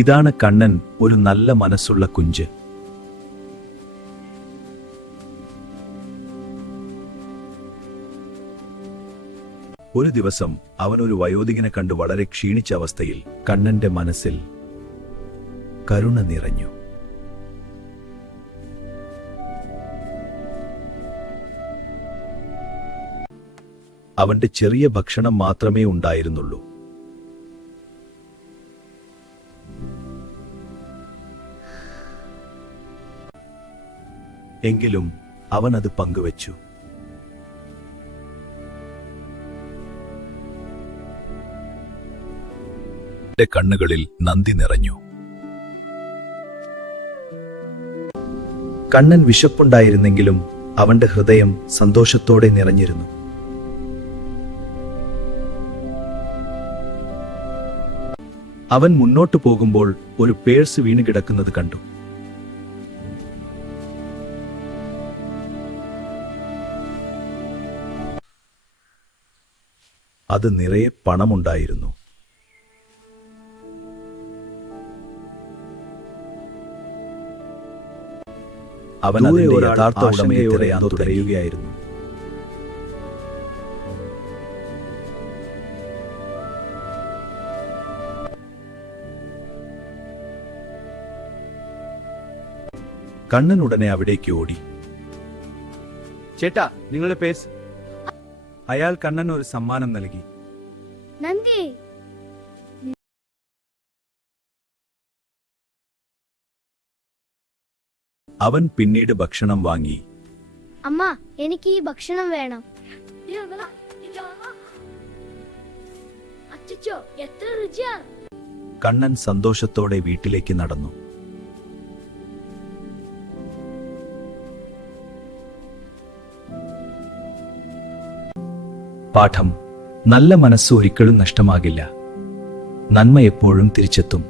ഇതാണ് കണ്ണൻ, ഒരു നല്ല മനസ്സുള്ള കുഞ്ച്. ഒരു ദിവസം അവൻ ഒരു വയോധികനെ കണ്ടു വളരെ ക്ഷീണിച്ച അവസ്ഥയിൽ. കണ്ണന്റെ മനസ്സിൽ കരുണ നിറഞ്ഞു. അവന്റെ ചെറിയ ഭക്ഷണം മാത്രമേ ഉണ്ടായിരുന്നുള്ളൂ. എങ്കിലും അവൻ അത് പങ്കുവച്ചു. അവന്റെ കണ്ണുകളിൽ നന്ദി നിറഞ്ഞു. കണ്ണൻ വിശപ്പുണ്ടായിരുന്നെങ്കിലും അവന്റെ ഹൃദയം സന്തോഷത്തോടെ നിറഞ്ഞിരുന്നു. അവൻ മുന്നോട്ടു പോകുമ്പോൾ ഒരു പേഴ്സ് വീണ് കിടക്കുന്നത് കണ്ടു. അത് നിറയെ പണമുണ്ടായിരുന്നു. അവൻ അതിന്റെ യഥാർത്ഥ ഉടമയെ തിരയുകയായിരുന്നു. കണ്ണൻ ഉടനെ അവിടേക്ക് ഓടി. ചേട്ടാ, നിങ്ങളുടെ പേഴ്സ്. അയാൾ കണ്ണൻ ഒരു സമ്മാനം നൽകി. നന്ദി. അവൻ പിന്നീട് ഭക്ഷണം വാങ്ങി. അമ്മ, എനിക്ക് ഈ ഭക്ഷണം വേണം. അച്ചച്ചോ, എത്ര രുചിയാ. കണ്ണൻ സന്തോഷത്തോടെ വീട്ടിലേക്ക് നടന്നു. പാഠം: നല്ല മനസ്സ് ഒരിക്കലും നഷ്ടമാകില്ല. നന്മ എപ്പോഴും തിരിച്ചെത്തും.